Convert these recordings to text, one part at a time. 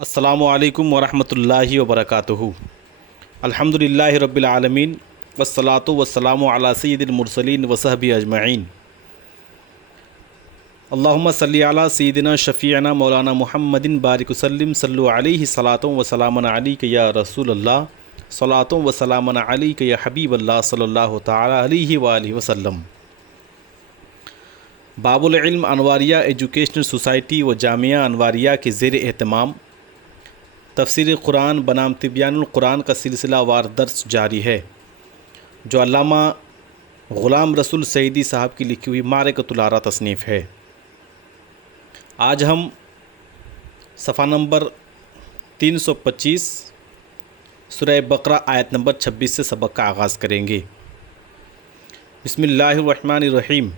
السلام علیکم ورحمۃ اللہ وبرکاتہ۔ الحمدللہ رب العالمین والصلاة والسلام علی سید المرسلین وصحبہ اجمعین۔ اللہم صلی علی سیدنا شفیعنا مولانا محمد بارک وسلم صلو علیہ صلاۃ وسلام علیک یا رسول اللہ، صلاۃ وسلام علیک یا حبیب اللہ صلی اللہ تعالی علیہ وآلہ وسلم۔ باب العلم انواریہ ایجوکیشنل سوسائٹی و جامعہ انواریہ کے زیر اہتمام تفسیر قرآن بنام تبیان القرآن کا سلسلہ وار درس جاری ہے، جو علامہ غلام رسول سعیدی صاحب کی لکھی ہوئی معرکۃ الآراء تصنیف ہے۔ آج ہم صفحہ نمبر 325 سورہ بقرہ آیت نمبر 26 سے سبق کا آغاز کریں گے۔ بسم اللہ الرحمن الرحیم۔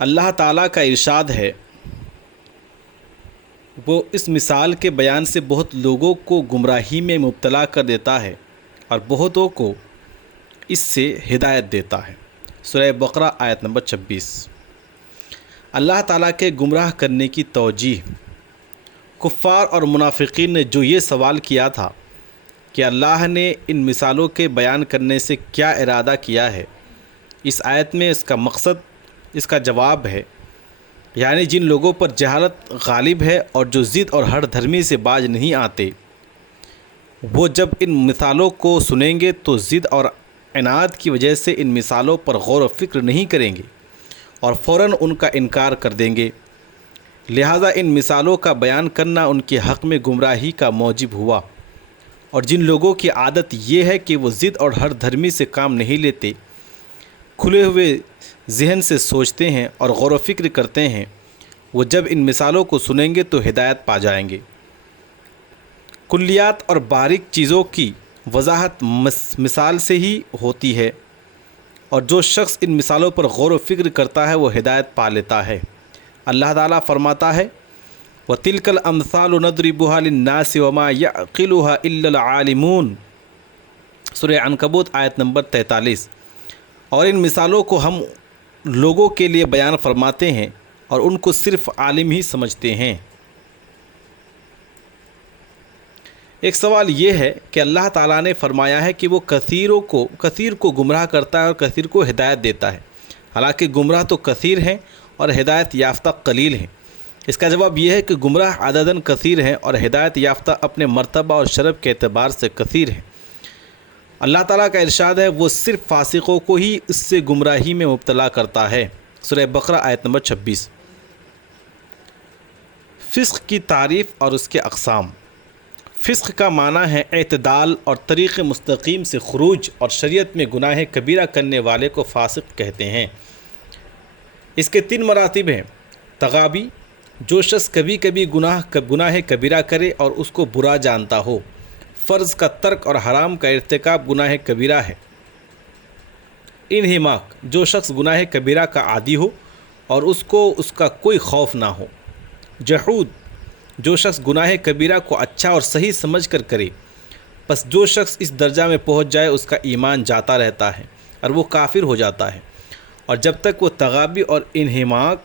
اللہ تعالیٰ کا ارشاد ہے، وہ اس مثال کے بیان سے بہت لوگوں کو گمراہی میں مبتلا کر دیتا ہے اور بہتوں کو اس سے ہدایت دیتا ہے۔ سورہ بقرہ آیت نمبر 26۔ اللہ تعالیٰ کے گمراہ کرنے کی توجیہ۔ کفار اور منافقین نے جو یہ سوال کیا تھا کہ اللہ نے ان مثالوں کے بیان کرنے سے کیا ارادہ کیا ہے، اس آیت میں اس کا مقصد، اس کا جواب ہے، یعنی جن لوگوں پر جہالت غالب ہے اور جو ضد اور ہٹ دھرمی سے باز نہیں آتے، وہ جب ان مثالوں کو سنیں گے تو ضد اور عناد کی وجہ سے ان مثالوں پر غور و فکر نہیں کریں گے اور فوراً ان کا انکار کر دیں گے۔ لہٰذا ان مثالوں کا بیان کرنا ان کے حق میں گمراہی کا موجب ہوا، اور جن لوگوں کی عادت یہ ہے کہ وہ ضد اور ہٹ دھرمی سے کام نہیں لیتے، کھلے ہوئے ذہن سے سوچتے ہیں اور غور و فکر کرتے ہیں، وہ جب ان مثالوں کو سنیں گے تو ہدایت پا جائیں گے۔ کلیات اور باریک چیزوں کی وضاحت مثال سے ہی ہوتی ہے، اور جو شخص ان مثالوں پر غور و فکر کرتا ہے وہ ہدایت پا لیتا ہے۔ اللہ تعالیٰ فرماتا ہے، وَتِلْكَ الْأَمْثَالُ نَضْرِبُهَا لِلنَّاسِ وَمَا يَعْقِلُهَا إِلَّا الْعَالِمُونَ۔ سورہ عنکبوت آیت نمبر 43۔ اور ان مثالوں کو ہم لوگوں کے لیے بیان فرماتے ہیں اور ان کو صرف عالم ہی سمجھتے ہیں۔ ایک سوال یہ ہے کہ اللہ تعالیٰ نے فرمایا ہے کہ وہ کثیر کو گمراہ کرتا ہے اور کثیر کو ہدایت دیتا ہے، حالانکہ گمراہ تو کثیر ہیں اور ہدایت یافتہ قلیل ہیں۔ اس کا جواب یہ ہے کہ گمراہ عدداً کثیر ہیں اور ہدایت یافتہ اپنے مرتبہ اور شرف کے اعتبار سے کثیر ہیں۔ اللہ تعالیٰ کا ارشاد ہے، وہ صرف فاسقوں کو ہی اس سے گمراہی میں مبتلا کرتا ہے۔ سورہ بقرہ آیت نمبر 26۔ فسق کی تعریف اور اس کے اقسام۔ فسق کا معنی ہے اعتدال اور طریق مستقیم سے خروج، اور شریعت میں گناہ کبیرہ کرنے والے کو فاسق کہتے ہیں۔ اس کے 3 مراتب ہیں۔ تغابی، جو شخص کبھی کبھی گناہ کبیرہ کرے اور اس کو برا جانتا ہو۔ فرض کا ترک اور حرام کا ارتکاب گناہ کبیرہ ہے۔ انہماک، جو شخص گناہ کبیرہ کا عادی ہو اور اس کا کوئی خوف نہ ہو۔ جحود، جو شخص گناہ کبیرہ کو اچھا اور صحیح سمجھ کر کرے، پس جو شخص اس درجہ میں پہنچ جائے اس کا ایمان جاتا رہتا ہے اور وہ کافر ہو جاتا ہے، اور جب تک وہ تغابی اور انہماک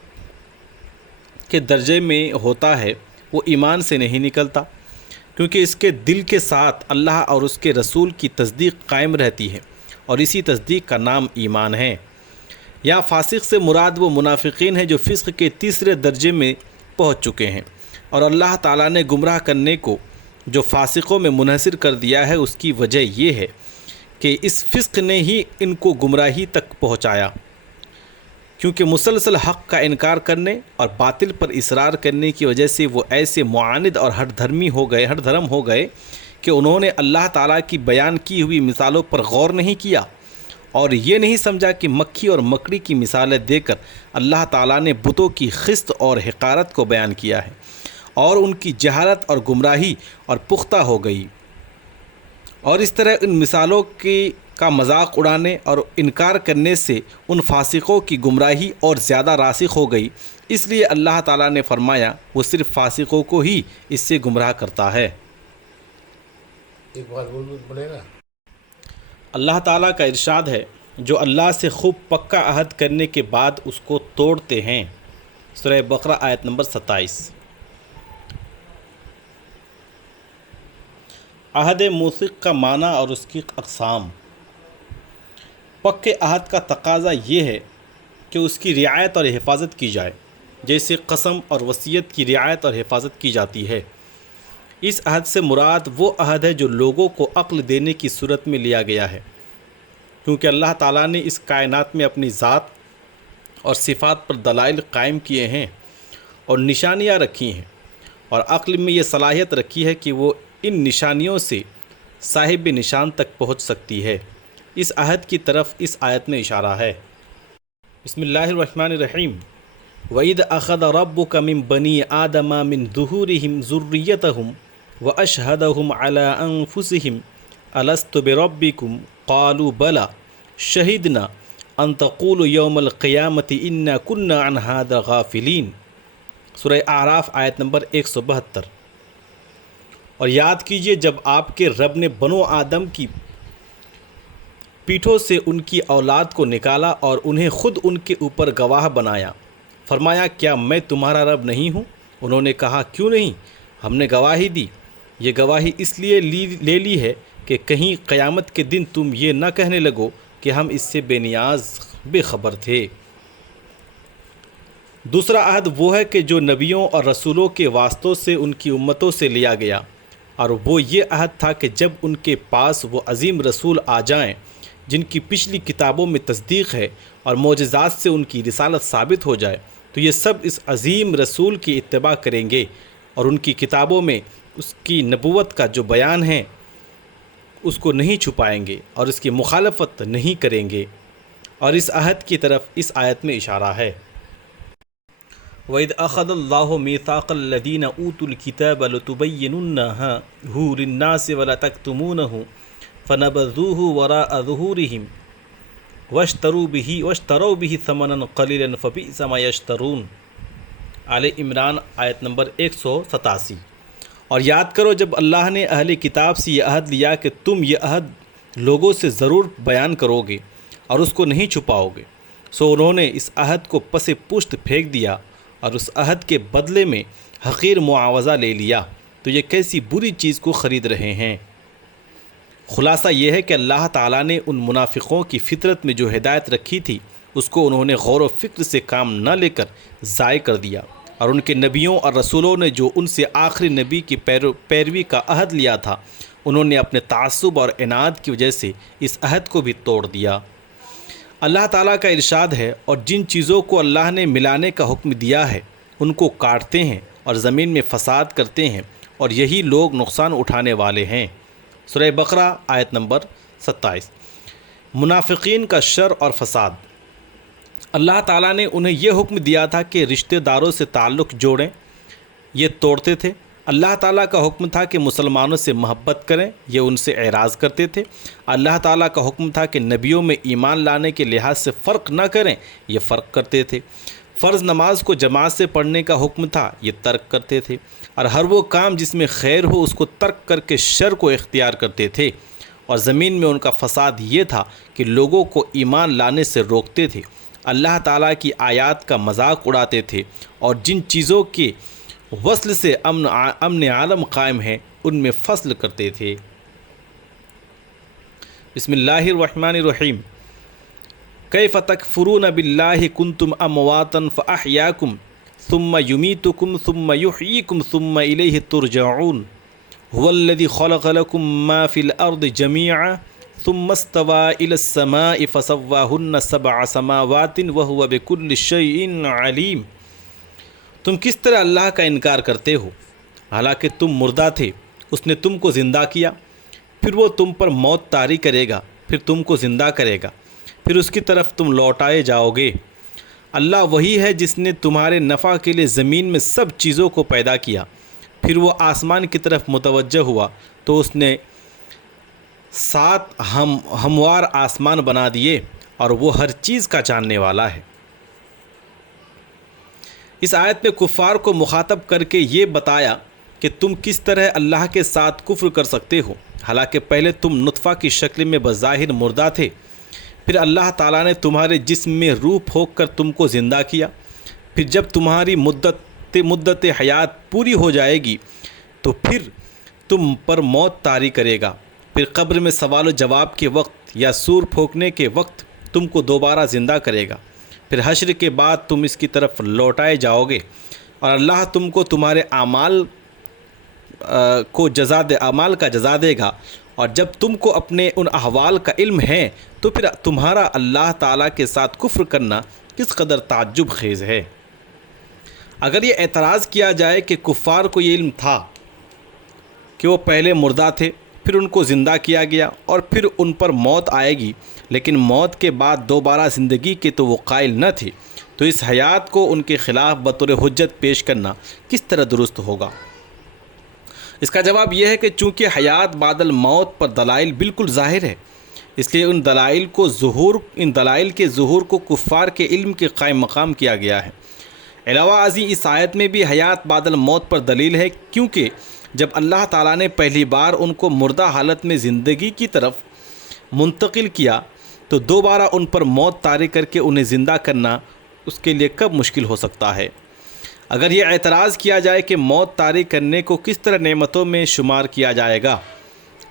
کے درجے میں ہوتا ہے وہ ایمان سے نہیں نکلتا، کیونکہ اس کے دل کے ساتھ اللہ اور اس کے رسول کی تصدیق قائم رہتی ہے، اور اسی تصدیق کا نام ایمان ہے۔ یا فاسق سے مراد وہ منافقین ہیں جو فسق کے 3 درجے میں پہنچ چکے ہیں، اور اللہ تعالیٰ نے گمراہ کرنے کو جو فاسقوں میں منحصر کر دیا ہے، اس کی وجہ یہ ہے کہ اس فسق نے ہی ان کو گمراہی تک پہنچایا، کیونکہ مسلسل حق کا انکار کرنے اور باطل پر اصرار کرنے کی وجہ سے وہ ایسے معاند اور ہٹ دھرم ہو گئے کہ انہوں نے اللہ تعالیٰ کی بیان کی ہوئی مثالوں پر غور نہیں کیا، اور یہ نہیں سمجھا کہ مکھی اور مکڑی کی مثالیں دے کر اللہ تعالیٰ نے بتوں کی خست اور حقارت کو بیان کیا ہے، اور ان کی جہالت اور گمراہی اور پختہ ہو گئی، اور اس طرح ان مثالوں کا مذاق اڑانے اور انکار کرنے سے ان فاسقوں کی گمراہی اور زیادہ راسخ ہو گئی۔ اس لیے اللہ تعالیٰ نے فرمایا، وہ صرف فاسقوں کو ہی اس سے گمراہ کرتا ہے۔ ایک بات بولے گا۔ اللہ تعالیٰ کا ارشاد ہے، جو اللہ سے خوب پکا عہد کرنے کے بعد اس کو توڑتے ہیں۔ سورہ بقرہ آیت نمبر 27۔ عہد موثق کا معنی اور اس کی اقسام۔ پکے عہد کا تقاضا یہ ہے کہ اس کی رعایت اور حفاظت کی جائے، جیسے قسم اور وصیت کی رعایت اور حفاظت کی جاتی ہے۔ اس عہد سے مراد وہ عہد ہے جو لوگوں کو عقل دینے کی صورت میں لیا گیا ہے، کیونکہ اللہ تعالیٰ نے اس کائنات میں اپنی ذات اور صفات پر دلائل قائم کیے ہیں اور نشانیاں رکھی ہیں، اور عقل میں یہ صلاحیت رکھی ہے کہ وہ ان نشانیوں سے صاحب نشان تک پہنچ سکتی ہے۔ اس عہد کی طرف اس آیت میں اشارہ ہے۔ بسم اللہ الرحمن الرحیم۔ وَإِذْ أَخَذَ رَبُّكَ مِنْ بَنِي آدَمَ مِنْ ظُهُورِهِمْ ذُرِّيَّتَهُمْ وَأَشْهَدَهُمْ عَلَىٰ أَنفُسِهِمْ أَلَسْتُ بِرَبِّكُمْ قَالُوا بَلَىٰ شَهِدْنَا أَن تَقُولُوا يَوْمَ الْقِيَامَةِ إِنَّا كُنَّا عَنْ هَٰذَا غَافِلِينَ۔ سورہ اعراف آیت نمبر 172۔ اور یاد کیجئے جب آپ کے رب نے بنو آدم کی پیٹھوں سے ان کی اولاد کو نکالا اور انہیں خود ان کے اوپر گواہ بنایا، فرمایا کیا میں تمہارا رب نہیں ہوں؟ انہوں نے کہا کیوں نہیں، ہم نے گواہی دی۔ یہ گواہی اس لیے لے لی ہے کہ کہیں قیامت کے دن تم یہ نہ کہنے لگو کہ ہم اس سے بے نیاز بے خبر تھے۔ دوسرا عہد وہ ہے کہ جو نبیوں اور رسولوں کے واسطوں سے ان کی امتوں سے لیا گیا، اور وہ یہ عہد تھا کہ جب ان کے پاس وہ عظیم رسول آ جائیں جن کی پچھلی کتابوں میں تصدیق ہے اور معجزات سے ان کی رسالت ثابت ہو جائے، تو یہ سب اس عظیم رسول کی اتباع کریں گے اور ان کی کتابوں میں اس کی نبوت کا جو بیان ہے اس کو نہیں چھپائیں گے اور اس کی مخالفت نہیں کریں گے، اور اس عہد کی طرف اس آیت میں اشارہ ہے۔ وَإِذْ أَخَذَ اللَّهُ مِيثَاقَ الَّذِينَ أُوتُوا الْكِتَابَ لَتُبَيِّنُنَّهُ لِلنَّاسِ وَلَتَكْتُمُونَهُ فَنَبَذُوهُ وَرَاءَ ظُهُورِهِمْ وَاشْتَرَوْا بِهِ ثَمَنًا قَلِيلًا فَبِئْسَ مَا يَشْتَرُونَ۔ آل عمران آیت نمبر 187۔ اور یاد کرو جب اللہ نے اہل کتاب سے یہ عہد لیا کہ تم یہ عہد لوگوں سے ضرور بیان کرو گے اور اس کو نہیں چھپاؤ گے، سو انہوں نے اس عہد کو پس پشت پھینک دیا اور اس عہد کے بدلے میں حقیر معاوضہ لے لیا، تو یہ کیسی بری چیز کو خرید رہے ہیں۔ خلاصہ یہ ہے کہ اللہ تعالیٰ نے ان منافقوں کی فطرت میں جو ہدایت رکھی تھی اس کو انہوں نے غور و فکر سے کام نہ لے کر ضائع کر دیا، اور ان کے نبیوں اور رسولوں نے جو ان سے آخری نبی کی پیروی کا عہد لیا تھا، انہوں نے اپنے تعصب اور عناد کی وجہ سے اس عہد کو بھی توڑ دیا۔ اللہ تعالیٰ کا ارشاد ہے، اور جن چیزوں کو اللہ نے ملانے کا حکم دیا ہے ان کو کاٹتے ہیں اور زمین میں فساد کرتے ہیں، اور یہی لوگ نقصان اٹھانے والے ہیں۔ سورہ بقرہ آیت نمبر 27۔ منافقین کا شر اور فساد۔ اللہ تعالیٰ نے انہیں یہ حکم دیا تھا کہ رشتہ داروں سے تعلق جوڑیں، یہ توڑتے تھے۔ اللہ تعالیٰ کا حکم تھا کہ مسلمانوں سے محبت کریں، یہ ان سے اعراض کرتے تھے۔ اللہ تعالیٰ کا حکم تھا کہ نبیوں میں ایمان لانے کے لحاظ سے فرق نہ کریں، یہ فرق کرتے تھے۔ فرض نماز کو جماعت سے پڑھنے کا حکم تھا، یہ ترک کرتے تھے، اور ہر وہ کام جس میں خیر ہو اس کو ترک کر کے شر کو اختیار کرتے تھے، اور زمین میں ان کا فساد یہ تھا کہ لوگوں کو ایمان لانے سے روکتے تھے، اللہ تعالیٰ کی آیات کا مذاق اڑاتے تھے، اور جن چیزوں کے وصل سے امن عالم قائم ہے ان میں فصل کرتے تھے۔ بسم اللہ الرحمن الرحیم۔ کیف تکفرون باللہ کنتم امواتا فاحیاکم ثم یمیتکم ثم یحییکم ثم الیہ ترجعون هو الذی خلق لکم ما فی الارض جمیعا ثم استوى الى السماء فسواہن 7 سماوات وهو بكل شیء علیم۔ تم کس طرح اللہ کا انکار کرتے ہو، حالانکہ تم مردہ تھے، اس نے تم کو زندہ کیا، پھر وہ تم پر موت طاری کرے گا، پھر تم کو زندہ کرے گا، پھر اس کی طرف تم لوٹائے جاؤ گے۔ اللہ وہی ہے جس نے تمہارے نفع کے لیے زمین میں سب چیزوں کو پیدا کیا، پھر وہ آسمان کی طرف متوجہ ہوا تو اس نے 7 ہموار آسمان بنا دیے، اور وہ ہر چیز کا جاننے والا ہے۔ اس آیت میں کفار کو مخاطب کر کے یہ بتایا کہ تم کس طرح اللہ کے ساتھ کفر کر سکتے ہو، حالانکہ پہلے تم نطفہ کی شکل میں بظاہر مردہ تھے، پھر اللہ تعالیٰ نے تمہارے جسم میں روح پھونک کر تم کو زندہ کیا، پھر جب تمہاری مدت حیات پوری ہو جائے گی تو پھر تم پر موت طاری کرے گا، پھر قبر میں سوال و جواب کے وقت یا سور پھونکنے کے وقت تم کو دوبارہ زندہ کرے گا، پھر حشر کے بعد تم اس کی طرف لوٹائے جاؤ گے، اور اللہ تم کو تمہارے اعمال کا جزا دے گا، اور جب تم کو اپنے ان احوال کا علم ہے تو پھر تمہارا اللہ تعالیٰ کے ساتھ کفر کرنا کس قدر تعجب خیز ہے۔ اگر یہ اعتراض کیا جائے کہ کفار کو یہ علم تھا کہ وہ پہلے مردہ تھے، پھر ان کو زندہ کیا گیا اور پھر ان پر موت آئے گی، لیکن موت کے بعد دوبارہ زندگی کے تو وہ قائل نہ تھے، تو اس حیات کو ان کے خلاف بطور حجت پیش کرنا کس طرح درست ہوگا؟ اس کا جواب یہ ہے کہ چونکہ حیات بعد الموت پر دلائل بالکل ظاہر ہے، اس لیے ان دلائل کے ظہور کو کفار کے علم کے قائم مقام کیا گیا ہے۔ علاوہ ازیں اس آیت میں بھی حیات بعد الموت پر دلیل ہے، کیونکہ جب اللہ تعالیٰ نے پہلی بار ان کو مردہ حالت میں زندگی کی طرف منتقل کیا تو دوبارہ ان پر موت طاری کر کے انہیں زندہ کرنا اس کے لیے کب مشکل ہو سکتا ہے؟ اگر یہ اعتراض کیا جائے کہ موت طاری کرنے کو کس طرح نعمتوں میں شمار کیا جائے گا،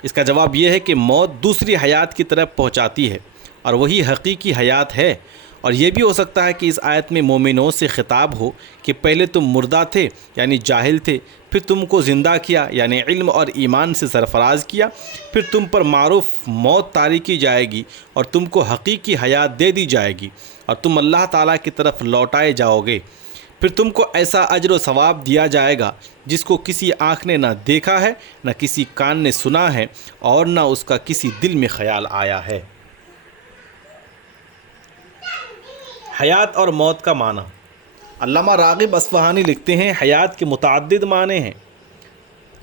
اس کا جواب یہ ہے کہ موت دوسری حیات کی طرف پہنچاتی ہے اور وہی حقیقی حیات ہے، اور یہ بھی ہو سکتا ہے کہ اس آیت میں مومنوں سے خطاب ہو کہ پہلے تم مردہ تھے یعنی جاہل تھے، پھر تم کو زندہ کیا یعنی علم اور ایمان سے سرفراز کیا، پھر تم پر معروف موت طاری کی جائے گی اور تم کو حقیقی حیات دے دی جائے گی اور تم اللہ تعالیٰ کی طرف لوٹائے جاؤ گے، پھر تم کو ایسا اجر و ثواب دیا جائے گا جس کو کسی آنکھ نے نہ دیکھا ہے، نہ کسی کان نے سنا ہے، اور نہ اس کا کسی دل میں خیال آیا ہے۔ حیات اور موت کا معنی۔ علامہ راغب اصفہانی لکھتے ہیں، حیات کے متعدد معنی ہیں۔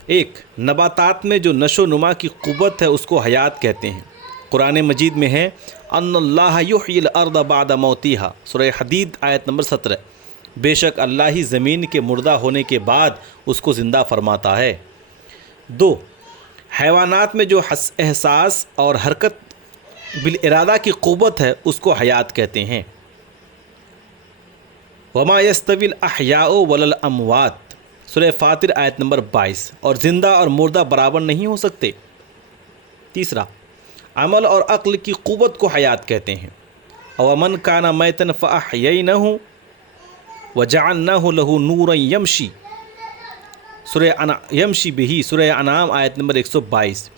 ایک، نباتات میں جو نشو و نما کی قوت ہے اس کو حیات کہتے ہیں۔ قرآن مجید میں ہے ان اللہ یحیی الارض بعد موتیہا، سورہ حدید آیت نمبر 17، بے شک اللہ ہی زمین کے مردہ ہونے کے بعد اس کو زندہ فرماتا ہے۔ دو، حیوانات میں جو احساس اور حرکت بالارادہ کی قوت ہے اس کو حیات کہتے ہیں۔ وما یستوی الاحیاء ولا الاموات، سورہ فاطر آیت نمبر 22، اور زندہ اور مردہ برابر نہیں ہو سکتے۔ تیسرا، عمل اور عقل کی قوت کو حیات کہتے ہیں۔ ومن کان میتا فاحیینہ وجعلناہ لہ نورا یمشی بہ، سورہ انعام آیت نمبر 122،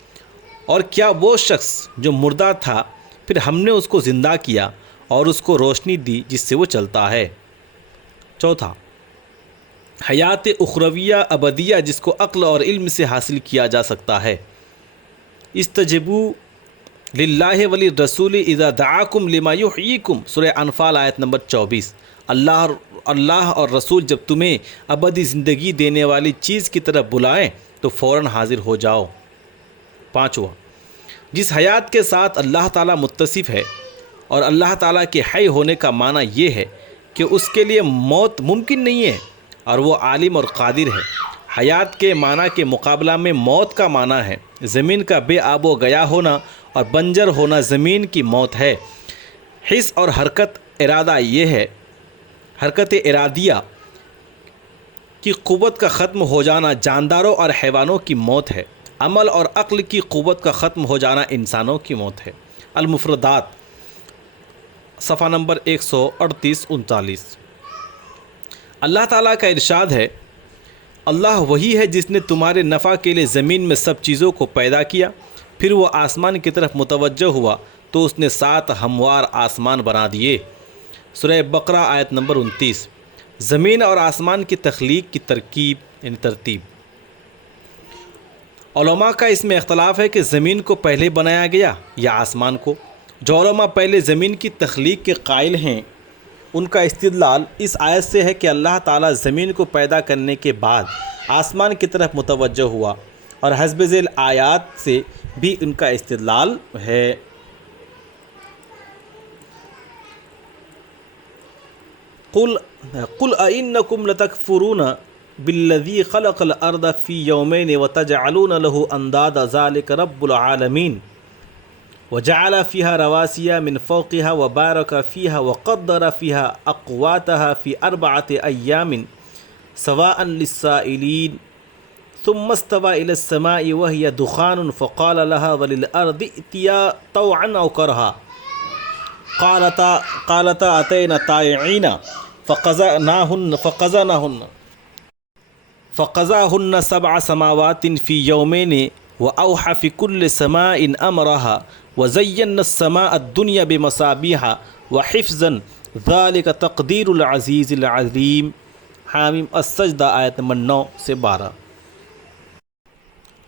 اور کیا وہ شخص جو مردہ تھا پھر ہم نے اس کو زندہ کیا اور اس کو روشنی دی جس سے وہ چلتا ہے۔ چوتھا، حیات اخرویہ ابدیہ جس کو عقل اور علم سے حاصل کیا جا سکتا ہے۔ استجیبوا للہ وللرسول اذا دعاکم لما یحییکم، سورہ انفال آیت نمبر 24، اللہ اور رسول جب تمہیں ابدی زندگی دینے والی چیز کی طرف بلائیں تو فوراً حاضر ہو جاؤ۔ پانچواں، جس حیات کے ساتھ اللہ تعالیٰ متصف ہے اور اللہ تعالیٰ کے حی ہونے کا معنی یہ ہے کہ اس کے لیے موت ممکن نہیں ہے اور وہ عالم اور قادر ہے۔ حیات کے معنی کے مقابلہ میں موت کا معنی ہے زمین کا بے آب و گیا ہونا اور بنجر ہونا زمین کی موت ہے۔ حس اور حرکت ارادیہ کی قوت کا ختم ہو جانا جانداروں اور حیوانوں کی موت ہے۔ عمل اور عقل کی قوت کا ختم ہو جانا انسانوں کی موت ہے۔ المفردات، صفحہ نمبر 138-39۔ اللہ تعالیٰ کا ارشاد ہے، اللہ وہی ہے جس نے تمہارے نفع کے لیے زمین میں سب چیزوں کو پیدا کیا، پھر وہ آسمان کی طرف متوجہ ہوا تو اس نے 7 ہموار آسمان بنا دیے۔ سورہ بقرہ آیت نمبر 29۔ زمین اور آسمان کی تخلیق کی ترتیب۔ علماء کا اس میں اختلاف ہے کہ زمین کو پہلے بنایا گیا یا آسمان کو۔ جو علماء پہلے زمین کی تخلیق کے قائل ہیں ان کا استدلال اس آیت سے ہے کہ اللہ تعالیٰ زمین کو پیدا کرنے کے بعد آسمان کی طرف متوجہ ہوا، اور حسب ذیل آیات سے بھی ان کا استدلال ہے۔ قل أئنكم لتكفرون بالذي خلق الأرض في يومين وتجعلون له أندادا ذلك رب العالمين وجعل فيها رواسي من فوقها وبارك فيها وقدر فيها أقواتها في 4 أيام سواء للسائلين ثم استوى إلى السماء وهي دخان فقال لها وللأرض ائتيا طوعا أو كرها قالتا أتينا طائعين فقضاهن 7 سماوات في يومين وأوحى في كل سماء أمرها وزينا السماء الدنيا بمصابيح وحفظا ذلك تقدير العزيز العليم. حامیم السجدہ آیت نمبر 9 سے 12.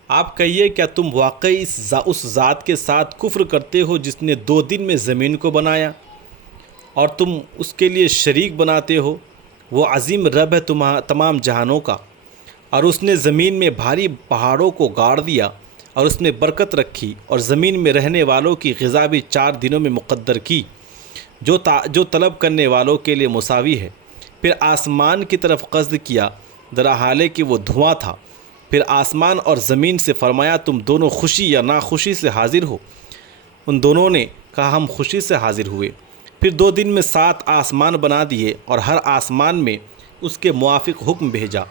آپ کہیے کیا تم واقعی اس ذات کے ساتھ کفر کرتے ہو جس نے 2 دن میں زمین کو بنایا اور تم اس کے لیے شریک بناتے ہو؟ وہ عظیم رب ہے تمام جہانوں کا، اور اس نے زمین میں بھاری پہاڑوں کو گاڑ دیا اور اس میں برکت رکھی اور زمین میں رہنے والوں کی غذا بھی 4 دنوں میں مقدر کی جو طلب کرنے والوں کے لیے مساوی ہے. پھر آسمان کی طرف قصد کیا درا حالے کہ وہ دھواں تھا. پھر آسمان اور زمین سے فرمایا تم دونوں خوشی یا ناخوشی سے حاضر ہو؟ ان دونوں نے کہا ہم خوشی سے حاضر ہوئے. پھر 2 دن میں 7 آسمان بنا دیے اور ہر آسمان میں اس کے موافق حکم بھیجا،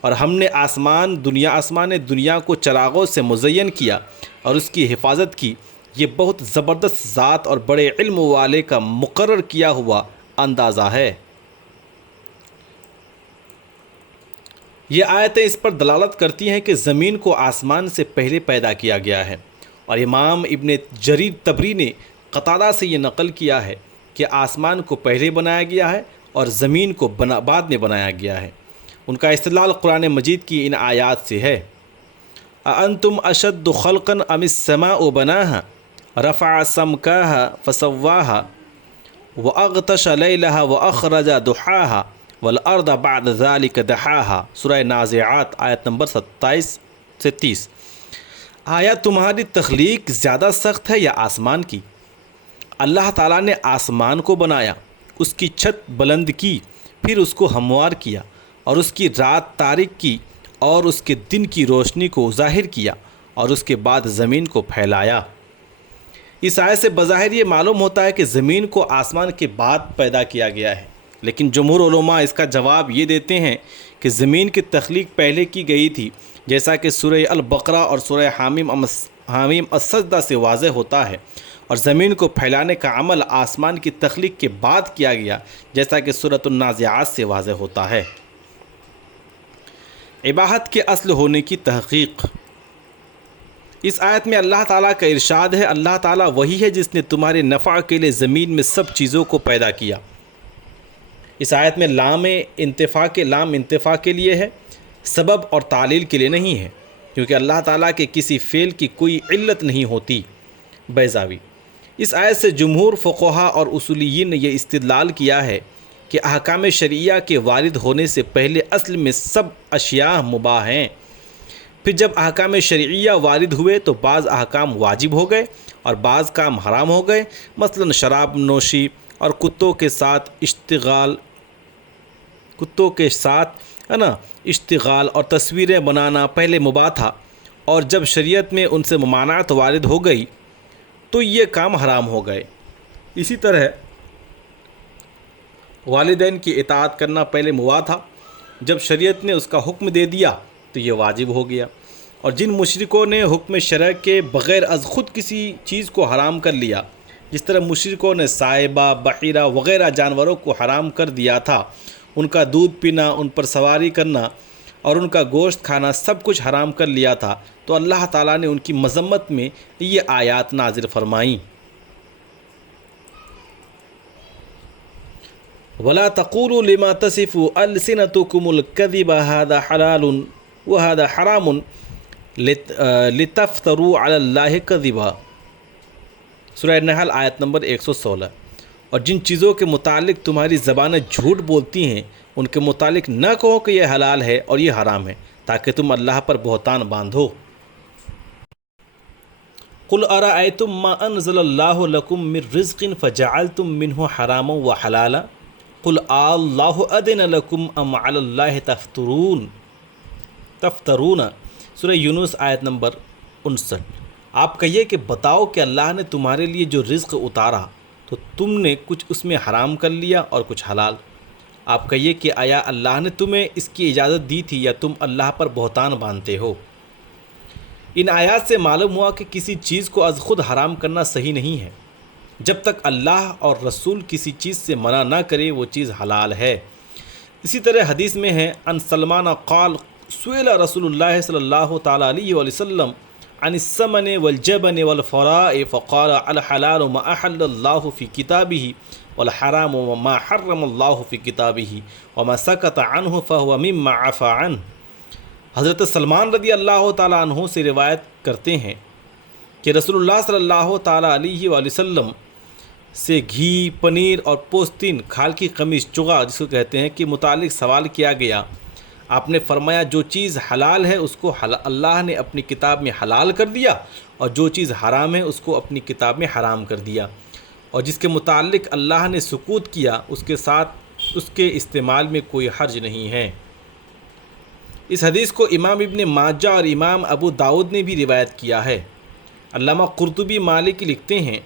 اور ہم نے آسمان دنیا کو چراغوں سے مزین کیا اور اس کی حفاظت کی. یہ بہت زبردست ذات اور بڑے علم والے کا مقرر کیا ہوا اندازہ ہے. یہ آیتیں اس پر دلالت کرتی ہیں کہ زمین کو آسمان سے پہلے پیدا کیا گیا ہے، اور امام ابن جریر طبری نے قتادہ سے یہ نقل کیا ہے کہ آسمان کو پہلے بنایا گیا ہے اور زمین کو بعد میں بنایا گیا ہے. ان کا استدلال قرآن مجید کی ان آیات سے ہے. أَأَنْتُمْ أَشَدُّ خَلْقًا أَمِ السَّمَاءُ بَنَاهَا رَفَعَ سَمْكَاهَا فَسَوَّاهَا وَأَغْطَشَ لَيْلَهَا وَأَخْرَجَ ضُحَاهَا وَالْأَرْضَ بَعْدَ ذَلِكَ دَحَاهَا. سورہ نازعات آیت نمبر 27 سے 30. آیا تمہاری تخلیق زیادہ سخت ہے یا آسمان کی؟ اللہ تعالیٰ نے آسمان کو بنایا، اس کی چھت بلند کی، پھر اس کو ہموار کیا اور اس کی رات تاریک کی اور اس کے دن کی روشنی کو ظاہر کیا اور اس کے بعد زمین کو پھیلایا. اس آیت سے بظاہر یہ معلوم ہوتا ہے کہ زمین کو آسمان کے بعد پیدا کیا گیا ہے، لیکن جمہور علماء اس کا جواب یہ دیتے ہیں کہ زمین کی تخلیق پہلے کی گئی تھی، جیسا کہ سورہ البقرہ اور سورہ حامیم السجدہ سے واضح ہوتا ہے، اور زمین کو پھیلانے کا عمل آسمان کی تخلیق کے بعد کیا گیا، جیسا کہ سورۃ النازعات سے واضح ہوتا ہے. اباحت کے اصل ہونے کی تحقیق. اس آیت میں اللہ تعالیٰ کا ارشاد ہے اللہ تعالیٰ وہی ہے جس نے تمہارے نفع کے لیے زمین میں سب چیزوں کو پیدا کیا. اس آیت میں لام انتفاع کے لیے ہے، سبب اور تعلیل کے لیے نہیں ہے، کیونکہ اللہ تعالیٰ کے کسی فعل کی کوئی علت نہیں ہوتی. بیضاوی. اس آیت سے جمہور فقہا اور اصولیین نے یہ استدلال کیا ہے کہ احکام شرعیہ کے وارد ہونے سے پہلے اصل میں سب اشیاء مباح ہیں. پھر جب احکام شرعیہ وارد ہوئے تو بعض احکام واجب ہو گئے اور بعض کام حرام ہو گئے. مثلا شراب نوشی اور کتوں کے ساتھ اشتغال اور تصویریں بنانا پہلے مباح تھا، اور جب شریعت میں ان سے ممانعت وارد ہو گئی تو یہ کام حرام ہو گئے. اسی طرح والدین کی اطاعت کرنا پہلے مباح تھا، جب شریعت نے اس کا حکم دے دیا تو یہ واجب ہو گیا. اور جن مشرکوں نے حکم شرع کے بغیر از خود کسی چیز کو حرام کر لیا، جس طرح مشرکوں نے صائبہ، بحیرہ وغیرہ جانوروں کو حرام کر دیا تھا، ان کا دودھ پینا، ان پر سواری کرنا اور ان کا گوشت کھانا سب کچھ حرام کر لیا تھا، تو اللہ تعالیٰ نے ان کی مذمت میں یہ آیات نازل فرمائیں. وَلَا تَقُولُوا لِمَا تَصِفُ أَلْسِنَتُكُمُ الْكَذِبَ هَذَا حَلَالٌ وَهَذَا حَرَامٌ لِتَفْتَرُوا عَلَى اللَّهِ كَذِبًا. سورہ نحل آیت نمبر 116. اور جن چیزوں کے متعلق تمہاری زبانیں جھوٹ بولتی ہیں ان کے متعلق نہ کہو کہ یہ حلال ہے اور یہ حرام ہے، تاکہ تم اللہ پر بہتان باندھو. قُلْ أَرَأَيْتُمْ مَا أَنزَلَ اللَّهُ لَكُم مِّن رِّزْقٍ فَجَعَلْتُم مِّنْهُ حَرَامًا وَحَلَالًا قُلْ اللَّهُ أَذِنَ لَكُمْ أَمْ عَلَى اللَّهِ تفترون. سورہ یونس آیت نمبر 59. آپ کہیے کہ بتاؤ کہ اللہ نے تمہارے لیے جو رزق اتارا تو تم نے کچھ اس میں حرام کر لیا اور کچھ حلال. آپ کہیے کہ آیا اللہ نے تمہیں اس کی اجازت دی تھی یا تم اللہ پر بہتان باندھتے ہو؟ ان آیات سے معلوم ہوا کہ کسی چیز کو از خود حرام کرنا صحیح نہیں ہے۔ جب تک اللہ اور رسول کسی چیز سے منع نہ کرے وہ چیز حلال ہے۔ اسی طرح حدیث میں ہے ان سلمان قال سئل رسول اللہ صلی اللہ تعالیٰ علیہ وآلہ وسلم عن السمن والجبن والفراء فقال الحلال ما احل اللہ فی کتابہ والحرام ما حرم اللہ فی کتابہ وما سکت عنہ فہو مما عفا عنہ۔ حضرت سلمان رضی اللہ تعالیٰ عنہ سے روایت کرتے ہیں کہ رسول اللہ صلی اللہ تعالیٰ علیہ وآلہ وسلم سے گھی، پنیر اور پوستین، کھال کی قمیص، چغا جس کو کہتے ہیں، کے متعلق سوال کیا گیا۔ آپ نے فرمایا جو چیز حلال ہے اس کو اللہ نے اپنی کتاب میں حلال کر دیا، اور جو چیز حرام ہے اس کو اپنی کتاب میں حرام کر دیا، اور جس کے متعلق اللہ نے سکوت کیا اس کے ساتھ اس کے استعمال میں کوئی حرج نہیں ہے۔ اس حدیث کو امام ابن ماجہ اور امام ابو داؤد نے بھی روایت کیا ہے۔ علامہ قرطبی مالکی لکھتے ہیں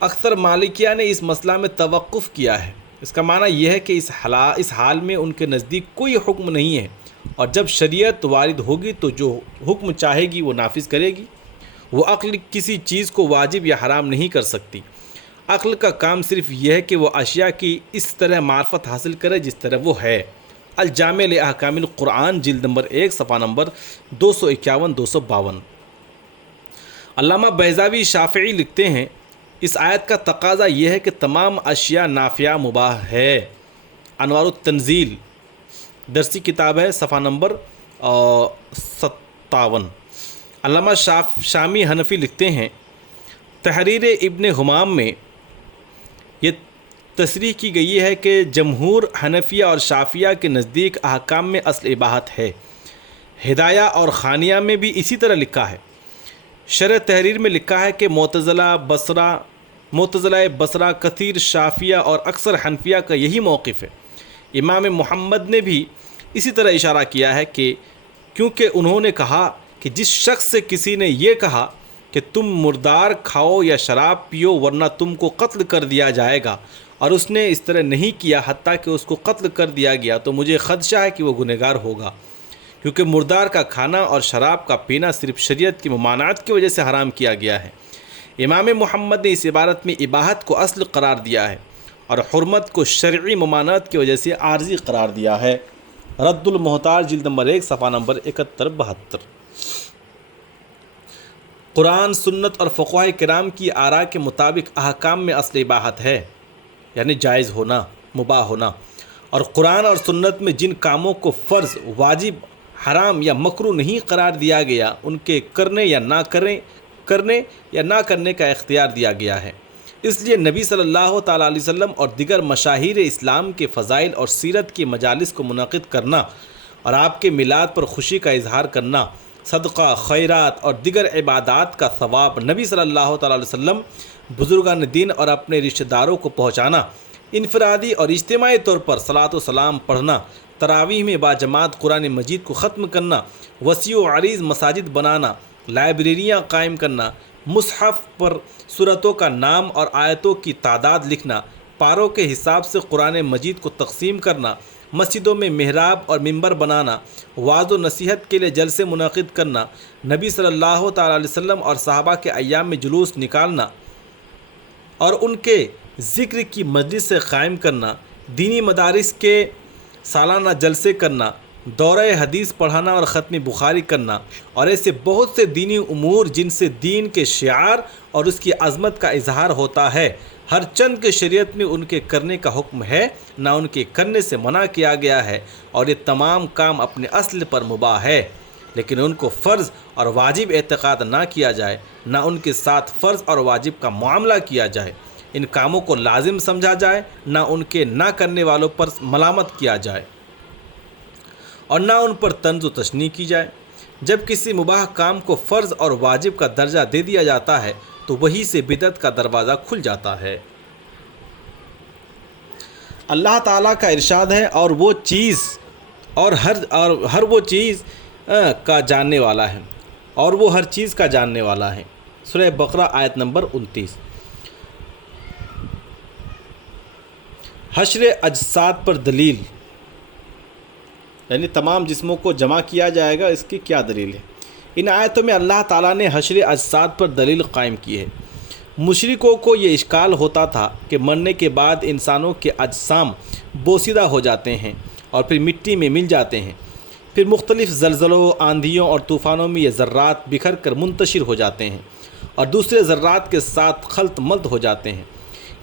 اکثر مالکیہ نے اس مسئلہ میں توقف کیا ہے۔ اس کا معنی یہ ہے کہ اس حال میں ان کے نزدیک کوئی حکم نہیں ہے، اور جب شریعت وارد ہوگی تو جو حکم چاہے گی وہ نافذ کرے گی۔ وہ عقل کسی چیز کو واجب یا حرام نہیں کر سکتی۔ عقل کا کام صرف یہ ہے کہ وہ اشیاء کی اس طرح معرفت حاصل کرے جس طرح وہ ہے۔ الجامع لاحکام القرآن جلد نمبر 1 صفحہ نمبر 251-252۔ علامہ بیضاوی شافعی لکھتے ہیں اس آیت کا تقاضا یہ ہے کہ تمام اشیاء نافعہ مباح ہے۔ انوار التنزیل درسی کتاب ہے، صفحہ نمبر 57۔ علامہ شامی حنفی لکھتے ہیں تحریر ابن حمام میں یہ تصریح کی گئی ہے کہ جمہور حنفیہ اور شافعیہ کے نزدیک احکام میں اصل اباحت ہے۔ ہدایہ اور خانیہ میں بھی اسی طرح لکھا ہے۔ شرح تحریر میں لکھا ہے کہ معتزلہ بصرہ، کثیر شافعیہ اور اکثر حنفیہ کا یہی موقف ہے۔ امام محمد نے بھی اسی طرح اشارہ کیا ہے کہ کیونکہ انہوں نے کہا کہ جس شخص سے کسی نے یہ کہا کہ تم مردار کھاؤ یا شراب پیو ورنہ تم کو قتل کر دیا جائے گا، اور اس نے اس طرح نہیں کیا حتیٰ کہ اس کو قتل کر دیا گیا، تو مجھے خدشہ ہے کہ وہ گنہگار ہوگا، کیونکہ مردار کا کھانا اور شراب کا پینا صرف شریعت کی ممانعت کی وجہ سے حرام کیا گیا ہے۔ امام محمد نے اس عبارت میں اباحت کو اصل قرار دیا ہے اور حرمت کو شرعی ممانعت کی وجہ سے عارضی قرار دیا ہے۔ رد المحتاج جلد نمبر 1 صفحہ نمبر 71-72۔ قرآن، سنت اور فقہاء کرام کی آراء کے مطابق احکام میں اصل اباحت ہے، یعنی جائز ہونا، مباح ہونا، اور قرآن اور سنت میں جن کاموں کو فرض، واجب، حرام یا مکروہ نہیں قرار دیا گیا ان کے کرنے یا نہ کرنے کا اختیار دیا گیا ہے۔ اس لیے نبی صلی اللہ تعالیٰ علیہ وسلم اور دیگر مشاہیر اسلام کے فضائل اور سیرت کے مجالس کو منعقد کرنا اور آپ کے میلاد پر خوشی کا اظہار کرنا، صدقہ، خیرات اور دیگر عبادات کا ثواب نبی صلی اللہ تعالیٰ علیہ وسلم، بزرگان دین اور اپنے رشتہ داروں کو پہنچانا، انفرادی اور اجتماعی طور پر صلاۃ و سلام پڑھنا، تراویح میں باجماعت قرآن مجید کو ختم کرنا، وسیع و عریض مساجد بنانا، لائبریریاں قائم کرنا، مصحف پر سورتوں کا نام اور آیتوں کی تعداد لکھنا، پاروں کے حساب سے قرآن مجید کو تقسیم کرنا، مسجدوں میں محراب اور منبر بنانا، وعظ و نصیحت کے لیے جلسے منعقد کرنا، نبی صلی اللہ تعالیٰ علیہ وسلم اور صحابہ کے ایام میں جلوس نکالنا اور ان کے ذکر کی مجلس سے قائم کرنا، دینی مدارس کے سالانہ جلسے کرنا، دورہ حدیث پڑھانا اور ختم بخاری کرنا، اور ایسے بہت سے دینی امور جن سے دین کے شعار اور اس کی عظمت کا اظہار ہوتا ہے، ہر چند کے شریعت میں ان کے کرنے کا حکم ہے، نہ ان کے کرنے سے منع کیا گیا ہے، اور یہ تمام کام اپنے اصل پر مباح ہے، لیکن ان کو فرض اور واجب اعتقاد نہ کیا جائے، نہ ان کے ساتھ فرض اور واجب کا معاملہ کیا جائے، ان کاموں کو لازم سمجھا جائے، نہ ان کے نہ کرنے والوں پر ملامت کیا جائے اور نہ ان پر طنز و تشنیع کی جائے۔ جب کسی مباح کام کو فرض اور واجب کا درجہ دے دیا جاتا ہے تو وہی سے بدعت کا دروازہ کھل جاتا ہے۔ اللہ تعالیٰ کا ارشاد ہے اور وہ چیز اور ہر وہ چیز کا جاننے والا ہے، اور وہ ہر چیز کا جاننے والا ہے۔ سورہ بقرہ آیت نمبر 29۔ حشر اجساد پر دلیل، یعنی تمام جسموں کو جمع کیا جائے گا، اس کی کیا دلیل ہے؟ ان آیتوں میں اللہ تعالیٰ نے حشر اجساد پر دلیل قائم کی ہے۔ مشرکوں کو یہ اشکال ہوتا تھا کہ مرنے کے بعد انسانوں کے اجسام بوسیدہ ہو جاتے ہیں اور پھر مٹی میں مل جاتے ہیں، پھر مختلف زلزلوں، آندھیوں اور طوفانوں میں یہ ذرات بکھر کر منتشر ہو جاتے ہیں اور دوسرے ذرات کے ساتھ خلط ملط ہو جاتے ہیں۔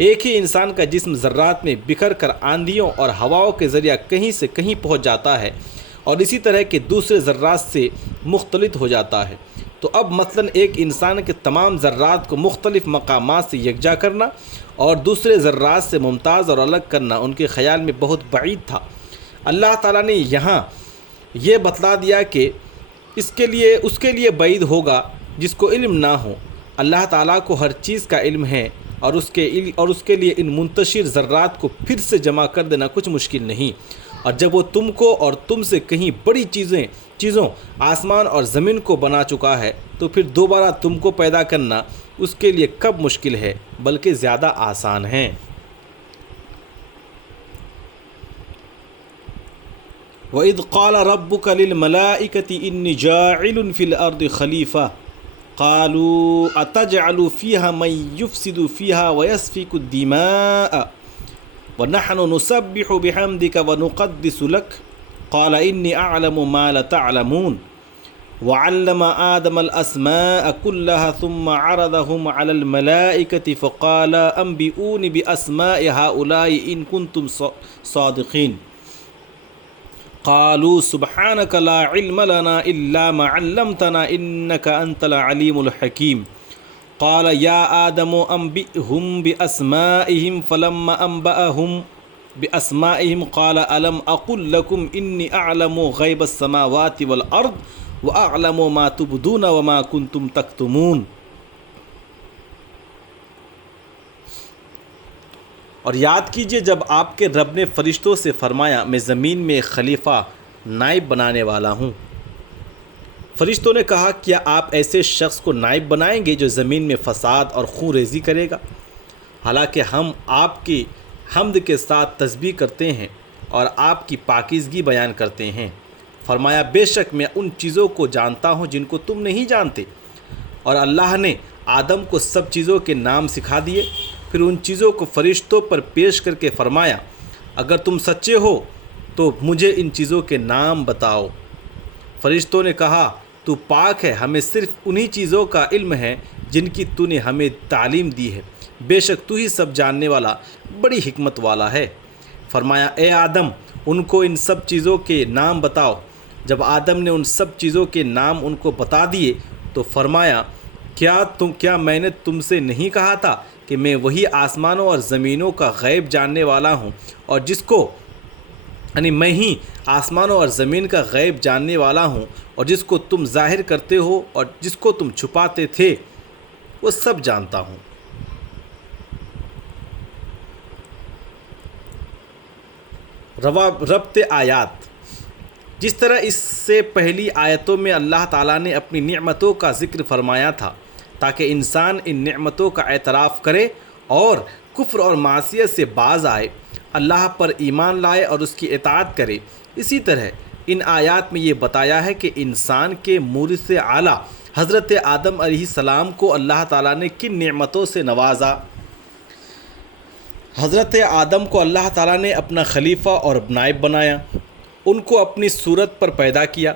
ایک ہی انسان کا جسم ذرات میں بکھر کر آندھیوں اور ہواؤں کے ذریعہ کہیں سے کہیں پہنچ جاتا ہے اور اسی طرح کے دوسرے ذرات سے مختلط ہو جاتا ہے۔ تو اب مثلا ایک انسان کے تمام ذرات کو مختلف مقامات سے یکجا کرنا اور دوسرے ذرات سے ممتاز اور الگ کرنا ان کے خیال میں بہت بعید تھا۔ اللہ تعالیٰ نے یہاں یہ بتلا دیا کہ اس کے لیے بعید ہوگا جس کو علم نہ ہو۔ اللہ تعالیٰ کو ہر چیز کا علم ہے اور اس کے لیے ان منتشر ذرات کو پھر سے جمع کر دینا کچھ مشکل نہیں۔ اور جب وہ تم کو اور تم سے کہیں بڑی چیزوں آسمان اور زمین کو بنا چکا ہے تو پھر دوبارہ تم کو پیدا کرنا اس کے لیے کب مشکل ہے، بلکہ زیادہ آسان ہے۔ وَإِذْ قَالَ رَبُّكَ لِلْمَلَائِكَةِ إِنِّي جَاعِلٌ فِي الْأَرْضِ خَلِيفَةً قَالُوا أَتَجْعَلُ فِيهَا مَن يُفْسِدُ فِيهَا وَيَسْفِكُ الدِّمَاءَ وَنَحْنُ نُسَبِّحُ بِحَمْدِكَ وَنُقَدِّسُ لَكَ قَالَ إِنِّي أَعْلَمُ مَا لَا تَعْلَمُونَ وَعَلَّمَ آدَمَ الْأَسْمَاءَ كُلَّهَا ثُمَّ عَرَضَهُمْ عَلَى الْمَلَائِكَةِ فَقَالَ أَنبِئُونِي بِأَسْمَاءِ هَؤُلَاءِ إِن كُنتُمْ صَادِقِينَ قالوا سبحانك لا علم لنا إلا ما علمتنا إنك أنت العليم الحكيم قال يا آدم أنبئهم بأسمائهم فلما أنبأهم بأسمائهم قال ألم أقل لكم إني أعلم غيب السماوات والأرض وأعلم ما تبدون وما كنتم تكتمون۔ اور یاد کیجئے جب آپ کے رب نے فرشتوں سے فرمایا میں زمین میں ایک خلیفہ نائب بنانے والا ہوں۔ فرشتوں نے کہا کیا آپ ایسے شخص کو نائب بنائیں گے جو زمین میں فساد اور خون ریزی کرے گا، حالانکہ ہم آپ کی حمد کے ساتھ تسبیح کرتے ہیں اور آپ کی پاکیزگی بیان کرتے ہیں۔ فرمایا بے شک میں ان چیزوں کو جانتا ہوں جن کو تم نہیں جانتے، اور اللہ نے آدم کو سب چیزوں کے نام سکھا دیے، پھر ان چیزوں کو فرشتوں پر پیش کر کے فرمایا اگر تم سچے ہو تو مجھے ان چیزوں کے نام بتاؤ۔ فرشتوں نے کہا تو پاک ہے، ہمیں صرف انہی چیزوں کا علم ہے جن کی تو نے ہمیں تعلیم دی ہے، بے شک تو ہی سب جاننے والا بڑی حکمت والا ہے۔ فرمایا اے آدم ان کو ان سب چیزوں کے نام بتاؤ۔ جب آدم نے ان سب چیزوں کے نام ان کو بتا دیے تو فرمایا کیا میں نے تم سے نہیں کہا تھا کہ میں وہی آسمانوں اور زمینوں کا غیب جاننے والا ہوں، اور میں ہی آسمانوں اور زمین کا غیب جاننے والا ہوں، اور جس کو تم ظاہر کرتے ہو اور جس کو تم چھپاتے تھے وہ سب جانتا ہوں۔ ربط آیات، جس طرح اس سے پہلی آیتوں میں اللہ تعالیٰ نے اپنی نعمتوں کا ذکر فرمایا تھا تاکہ انسان ان نعمتوں کا اعتراف کرے اور کفر اور معصیت سے باز آئے، اللہ پر ایمان لائے اور اس کی اطاعت کرے، اسی طرح ان آیات میں یہ بتایا ہے کہ انسان کے مورث اعلیٰ حضرت آدم علیہ السلام کو اللہ تعالیٰ نے کن نعمتوں سے نوازا۔ حضرت آدم کو اللہ تعالیٰ نے اپنا خلیفہ اور نائب بنایا، ان کو اپنی صورت پر پیدا کیا،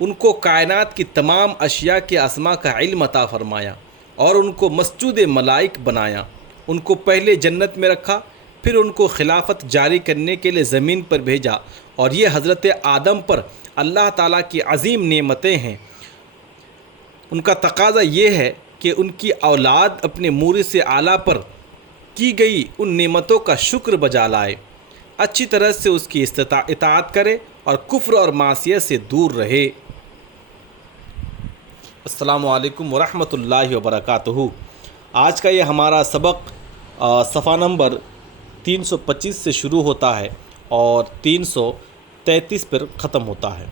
ان کو کائنات کی تمام اشیاء کے اسماء کا علم عطا فرمایا اور ان کو مسجود ملائک بنایا، ان کو پہلے جنت میں رکھا، پھر ان کو خلافت جاری کرنے کے لیے زمین پر بھیجا، اور یہ حضرت آدم پر اللہ تعالیٰ کی عظیم نعمتیں ہیں۔ ان کا تقاضا یہ ہے کہ ان کی اولاد اپنے مورث اعلیٰ پر کی گئی ان نعمتوں کا شکر بجا لائے، اچھی طرح سے اس کی اطاعت کرے اور کفر اور معصیت سے دور رہے۔ السلام علیکم ورحمۃ اللہ وبرکاتہ۔ آج کا یہ ہمارا سبق صفحہ نمبر 325 سے شروع ہوتا ہے اور 333 پر ختم ہوتا ہے۔